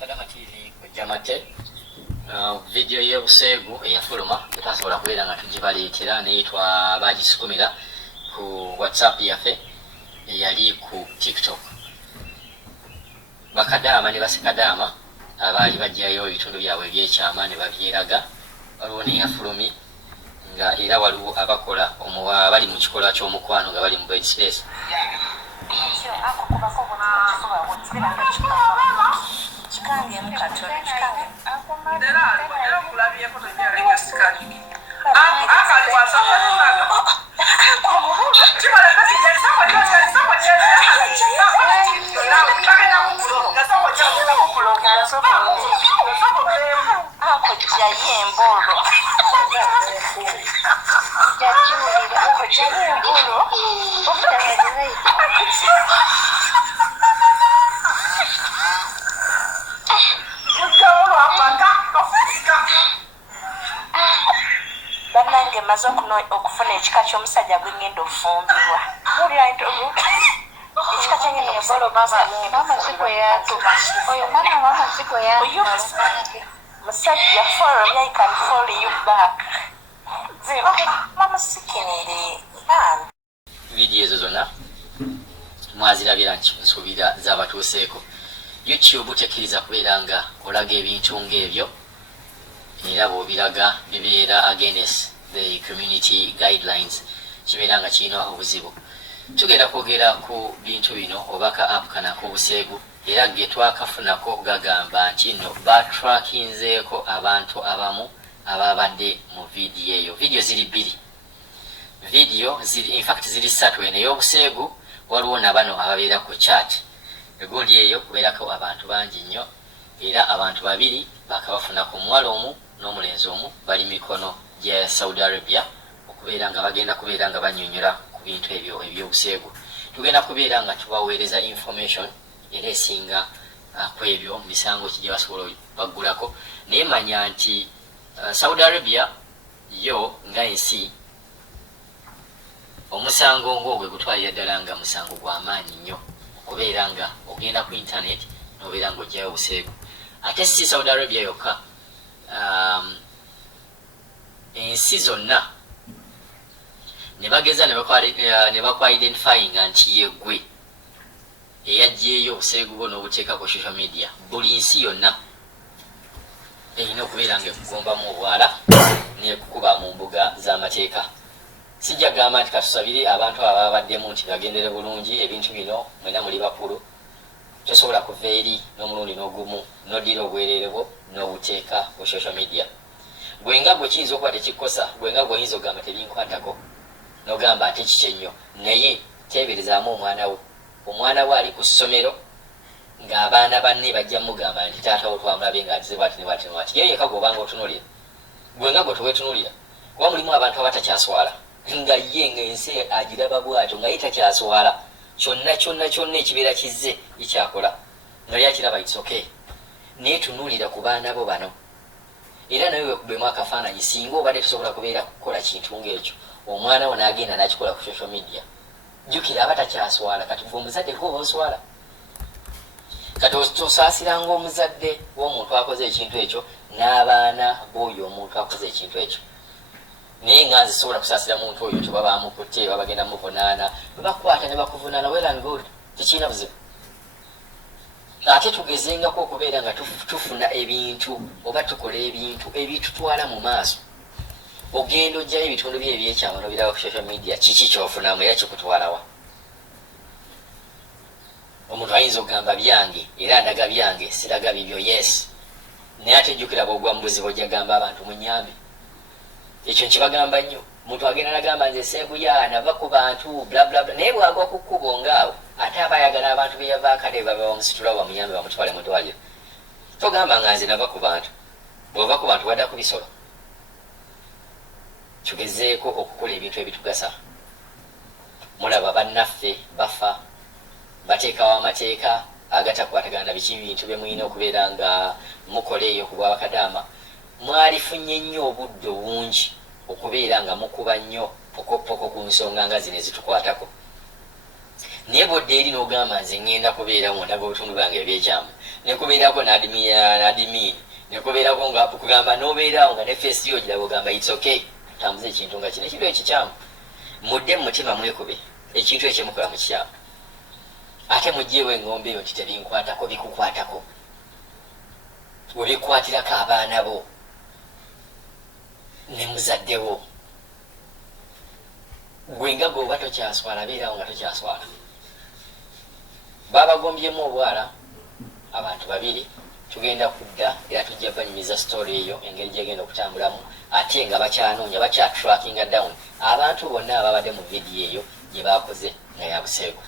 Kadama TV kujamate video y'obusegu eyafuluma etasobola kubeera nga tugibaleetera neetwa bagisukumira ku WhatsApp yaffe eyali ku TikTok. Bakadaama ne basekadaama abaali bajjayo ebitundu byabwe ebyekyama ne babyeraga waliwo neyafulumi nga era waliwo abakola omuwa bali mu kikolwa ky'omukwano nga bali mu bed space. Chikange mukatole chikange ndera kulabye ko tojja renga sikali akali wasanga nanga chimala kasi kesa kwa kesa kwa kesa na kagenda kukulo kesa kwa kesa kukulo kesa ako jayembolo jachulira ako jayembolo obutangazira banange maze okufuna ekika ky'omusajja gwe ngenda ofumbirwa mulira ekika kyengenda musajja follow me, I can follow you back. Mama sikenere Video ezo zonna mwazirabira nsuubira z'abatuuseeko. YouTube tekkiriza kubeera nga olaga ebintu ng'ebyo era bw'obiraga bibeera against the community guidelines, kibeera nga kirina obuzibu. Tugenda kwogera ku bintu bino oba ka app kana k'obuseegu era ge twakafunako gagamba nti nno batrakinzeeko abantu abamu ababadde mu vidiyo eyo. Vidiyo ziri bbiri, vidiyo ziri infact ziri ssatu. Eno ey'obuseegu waliwo na bano ababeera ku chat, egundi eyo kubeerako abantu bangi nnyo era abantu babiri bakabafunako, omuwala omu n'omulenzi omu bali mikono gya Saudi Arabia okubeera nga bagenda kubeera nga bannyonnyola ku bintu ebyo eby'obuseegu. Tugenda kubeera nga tubaweereza information era esinga ku ebyo mu misango ki gye basobola baggulako, naye manya nti Saudi Arabia yo nga ensi omusango ng'ogwe gutwalira ddala nga musango gw'amaanyi nnyo okubeera nga ogenda ku internet n'obeera nga ojjayo obuseegu. Ate si Saudi Arabia yokka, ensi zonna ne bageza ne bakwa identifyinga nti yeggwe eyajjeeyo obuseegu bwo n'obuteeka ku social media. Buli nsi yonna erina okubeera nga ekugombamu obwala n'ekukuba mu mbuga z'amateeka. Sijja gamba nti katusabire abantu abo ababaddemu nti bagendere bulungi ebintu bino, mwena muli bakulu, tosobola kuva eri n'omulundi n'ogumu n'oddira obwereere bwo n'obuteeka ku social media. Gwe nga gwe kiyinza okuba tekikkosa, gwe nga gwe oyinza okugamba tebinkwatako n'ogamba nti kikye naye teeberezaamu omwana wo. Omwana we ali ku ssomero ng'abaana banne bajja mugamba nti taata wo twamulabe ng'atize bwati ne bwati ne bwati. Ye yekka gw'obanga otunuulira, gwe nga gwe teweetunuulira, kuba mulimu abantu abatakyaswala nga ye ng'ensi agiraba bw'atyo nga ye takyaswala. Kyonna ekibeera kizze ekyakola nga yakiraba it's okay, naye tunuulira ku baana bo bano era nawe wekubemu akafaananyi. Singa obadde tusobola kubeera kukola kintu ng'ekyo, omwana wo n'agenda n'akikola ku social media, jjukira aba takyaswala. Kati gwe omuzadde kuba oswala, kati tosaasiranga omuzadde w'omuntu akoze ekintu ekyo n'abaana b'oyo omuntu akoze ekintu ekyo. Naye nga nzisobola kusaasira muntu oyo nti baba bamukutte babagenda muvunaana, babakwata ne bakuvunaana, well and good, tekirina buzibu. Ate tugezengako okubeera nga tufuna ebintu oba tukola ebintu ebitutwala mu maaso. Ogenda ojjayo ebitundu bye ebyekyama n'obiraba ku social media, kiki kyofunamu era kikutwalawa? Omuntu ayinza okugamba byange era ndaga byange, siraga bibyo, yes, naye ate jjukira bw'ogwa mu buzibu ojja gamba abantu munyambe. Ekyo nkibagamba nnyo. Omuntu agenda nagamba nze seeguya nava ku bantu bla bla bla, naye bwagwa ku kkubo ngaawo ate aba ayagala abantu be yava kale baba bamusitula bamuyambe bamutwale mu ddwaliro. Togamba nga nze nava ku bantu, bw'ova ku bantu wadda ku bisolo. Tugezeeko okukola ebintu ebitugasa. Mulaba bannaffe bafa, bateekawo amateeka agatakwatagana biki bintu bye mulina okubeera nga mukola eyo ku bwabakadaama. Mwalifunye nnyo obudde obungi okubeera nga mukuba nnyo pokopoko ku nsonga nga zino ezitukwatako. Naye bodde eri n'ogamba nze ngenda kubeera mu ndaga obutundu bwange ebyekyama, nekubeerako n'adimini nekubeerako nga kugamba n'obeerawo nga ne feesi yo gira bugamba it's okay tambuza ekintu nga kino ekintu ekikyamu mudde mu mutima mwekube ekintu ekyemukola mu kikyamu ate mugyeewo eŋŋombe eyo nti tebinkwatako bikukwatako webikwatirako abaana bo ne muzaddewo gwe nga gweoba tokyaswala beerawo nga tokyaswala babagombyemu obwala abantu babiri tugenda kudda era tujja banyumiza story eyo engeri gyegenda okutambulamu ate nga bakyanoonya bakyatrackinga down abantu bonna ababadde mu vidiyo eyo gye bakoze nga yabuseeko